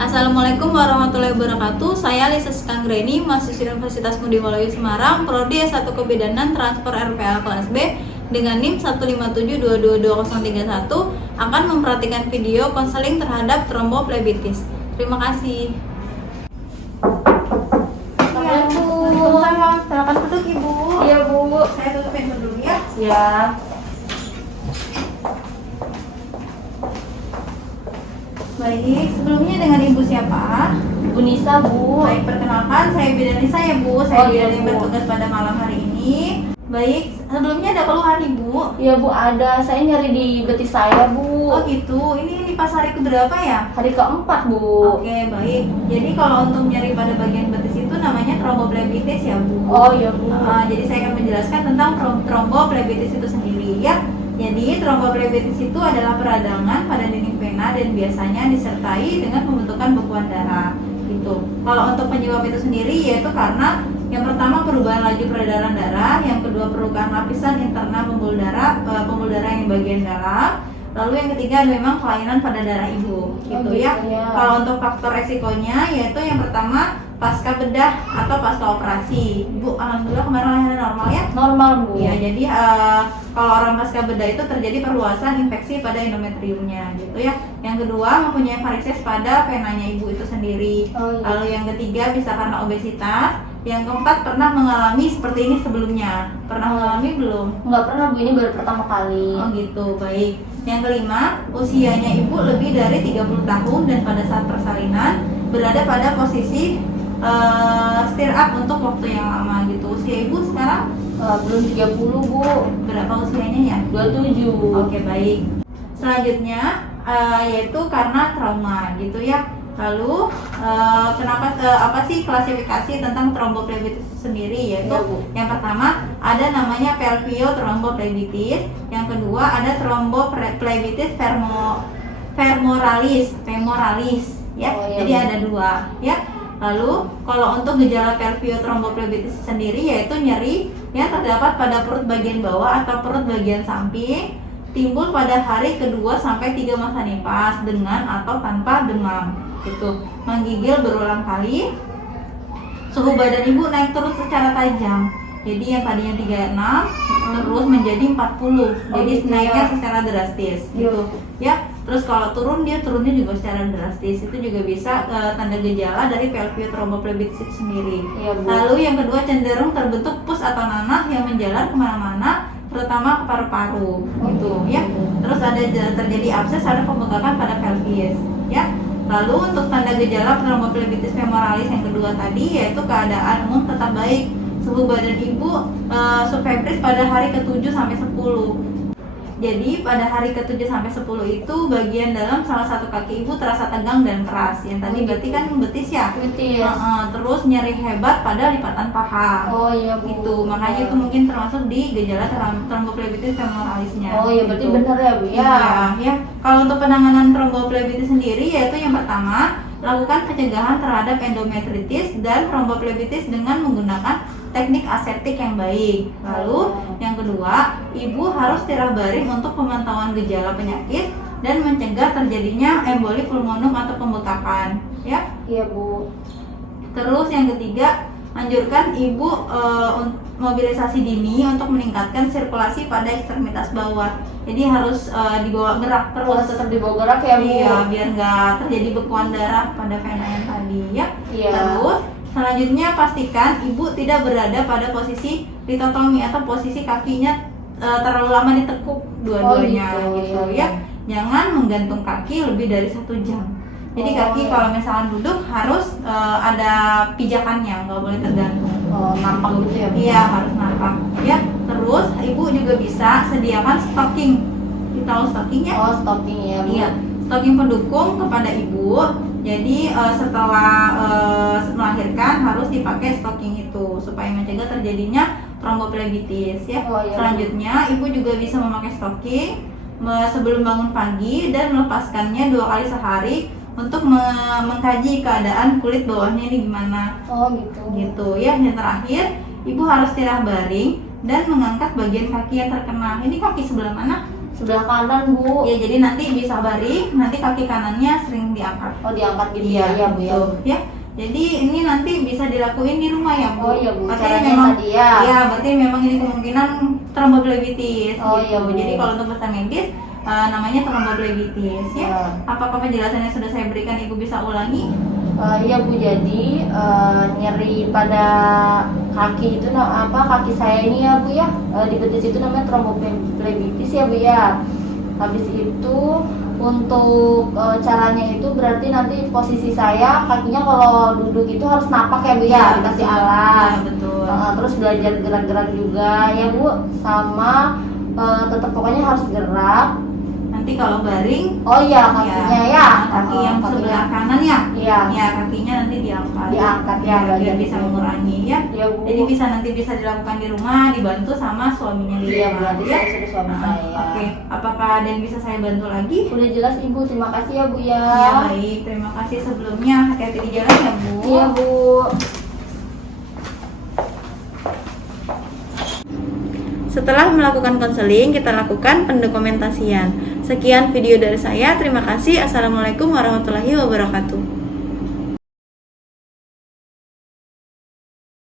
Assalamualaikum warahmatullahi wabarakatuh. Saya Lisa Skanggreni, mahasiswa Universitas Budi Waluyo Semarang, Prodi S1 Kebidanan Transfer RPL kelas B dengan NIM 157222031 akan memperhatikan video konseling terhadap tromboflebitis. Terima kasih. Ya, Bu. Silakan duduk, Ibu. Iya, Bu. Saya tutupin dulu ya. Ya. Baik, sebelumnya dengan Ibu siapa? Bu Nisa, Bu. Baik, perkenalkan saya Bidanisa ya Bu. Saya bidan yang bertugas pada malam hari ini. Baik, sebelumnya ada keluhan Ibu? Iya, Bu, ada. Saya nyari di betis saya, Bu. Oh gitu, ini pas hari keberapa ya? Hari keempat, Bu. Oke, baik. Jadi kalau untuk nyari pada bagian betis itu namanya tromboflebitis ya Bu. Oh, iya, Bu. Jadi saya akan menjelaskan tentang tromboflebitis itu sendiri ya. Jadi tromboflebitis itu adalah peradangan pada dinding vena dan biasanya disertai dengan pembentukan bekuan darah. Gitu. Kalau untuk penyebab itu sendiri yaitu karena yang pertama perubahan laju peredaran darah, yang kedua perubahan lapisan internal pembuluh darah yang bagian dalam, lalu yang ketiga memang kelainan pada darah ibu, gitu ya. Kalau untuk faktor resikonya yaitu yang pertama pasca bedah atau pasca operasi. Ibu alhamdulillah kemarin lahirnya normal ya? Normal, Bu. Ya, jadi kalau orang pasca bedah itu terjadi perluasan infeksi pada endometriumnya, gitu ya. Yang kedua mempunyai varises pada venanya ibu itu sendiri. Oh, iya. Lalu yang ketiga bisa karena obesitas. Yang keempat pernah mengalami seperti ini sebelumnya. Pernah mengalami belum? Nggak pernah, Bu. Ini baru pertama kali. Oh gitu, baik. Yang kelima, usianya ibu lebih dari 30 tahun dan pada saat persalinan berada pada posisi stir up untuk waktu yang lama gitu. Usia ibu sekarang Belum 30, Bu. berapa usianya ya? 27. Oke, baik. Selanjutnya yaitu karena trauma gitu ya. Lalu apa sih klasifikasi tentang tromboflebitis sendiri yaitu Ya, Bu. yang pertama ada namanya pelvio tromboflebitis, yang kedua ada tromboflebitis femoralis ya. Oh, iya, Jadi Bu. ada dua ya. Lalu kalau untuk gejala pelvio tromboflebitis sendiri yaitu nyeri yang terdapat pada perut bagian bawah atau perut bagian samping, timbul pada hari kedua sampai 3 masa nifas dengan atau tanpa demam. Gitu. Menggigil berulang kali. Suhu badan ibu naik terus secara tajam. Jadi yang tadinya 36 terus menjadi 40. Jadi gitu naiknya ya. secara drastis gitu. Ya. Terus kalau turunnya juga secara drastis. Itu juga bisa tanda gejala dari pelvio tromboflebitis itu sendiri. Iya, Bu. Lalu yang kedua cenderung terbentuk pus atau nanah yang menjalar kemana-mana, terutama ke paru-paru gitu ya. Terus ada terjadi abses, ada pembengkakan pada pelvis ya. Lalu untuk tanda gejala tromboflebitis femoralis yang kedua tadi yaitu keadaan umum tetap baik. Suhu badan ibu subfebris pada hari ke-7 sampai 10. Jadi pada hari ke-7 sampai 10 itu bagian dalam salah satu kaki ibu terasa tegang dan keras. Yang tadi berarti kan betis ya? Betis. Terus nyeri hebat pada lipatan paha. Oh, iya, Bu. Gitu. Makanya itu mungkin termasuk di gejala tromboflebitis femoralisnya. Oh, iya, berarti gitu. benar ya, Bu ya. Iya, ya. Kalau untuk penanganan tromboflebitis sendiri yaitu yang pertama lakukan pencegahan terhadap endometritis dan tromboflebitis dengan menggunakan teknik aseptik yang baik. Lalu yang kedua, ibu harus tirah baring untuk pemantauan gejala penyakit dan mencegah terjadinya emboli pulmonum atau pembekakan. Ya. Iya, Bu. Terus yang ketiga, anjurkan ibu mobilisasi dini untuk meningkatkan sirkulasi pada ekstremitas bawah. Jadi harus dibawa gerak terus. Tetap dibawa gerak ya, Bu. Iya, biar nggak terjadi bekuan darah pada vena yang tadi ya. Iya. Terus selanjutnya pastikan ibu tidak berada pada posisi litotomi atau posisi kakinya terlalu lama ditekuk dua-duanya gitu ya. Jangan menggantung kaki lebih dari 1 jam. Jadi kaki kalau misalkan duduk harus ada pijakannya, nggak boleh tergantung. Nampak gitu ya, Bu? Iya, harus nampak ya. Terus ibu juga bisa sediakan stocking. Kita tahu stockingnya? Oh, stocking ya, Bu. Iya, stocking pendukung kepada ibu. Jadi setelah melahirkan harus dipakai stocking itu supaya mencegah terjadinya tromboflebitis ya. Oh, iya. Selanjutnya ibu juga bisa memakai stocking sebelum bangun pagi dan melepaskannya 2 kali sehari untuk mengkaji keadaan kulit bawahnya ini gimana. Oh, gitu. Gitu ya. Yang terakhir, ibu harus tirah baring dan mengangkat bagian kaki yang terkena. Ini kaki sebelah mana? Sebelah kanan Bu. Ya, jadi nanti bisa baring, nanti kaki kanannya sering diangkat. Oh diangkat gitu ya, iya Bu ya. Tuh, ya. Jadi ini nanti bisa dilakuin di rumah ya Bu. Oh iya Bu, Berarti caranya memang, tadi ya. Iya, berarti memang ini kemungkinan tromboflebitis. Oh iya, Bu. Jadi kalau untuk pesan medis namanya tromboflebitis ya. Iya. Apakah penjelasan yang sudah saya berikan Ibu bisa ulangi? Iya Bu, jadi nyeri pada kaki itu kaki saya ini ya Bu ya, di betis itu namanya tromboflebitis ya Bu ya. Habis itu untuk caranya itu berarti nanti posisi saya kakinya kalau duduk itu harus napak ya Bu ya, dikasih alas. Ya, betul. Terus belajar gerak-gerak juga ya Bu, sama tetap pokoknya harus gerak. Nanti kalau baring, Oh iya kakinya ya, kaki yang sebelah kanan ya. Iya. Ya, kakinya nanti diangkat. Diangkat ya, biar belajar bisa gitu. mengurangi ya. Ya Bu. Jadi nanti bisa dilakukan di rumah, dibantu sama suaminya di Iya, rumah. berarti Ya. saya suruh suami saya. Oke, apakah ada yang bisa saya bantu lagi? Udah jelas Ibu, terima kasih ya Bu ya. Ya baik, terima kasih sebelumnya. Hati-hati di jalan ya Bu. Iya Bu. Setelah melakukan konseling, kita lakukan pendokumentasian. Sekian video dari saya. Terima kasih. Assalamualaikum warahmatullahi wabarakatuh.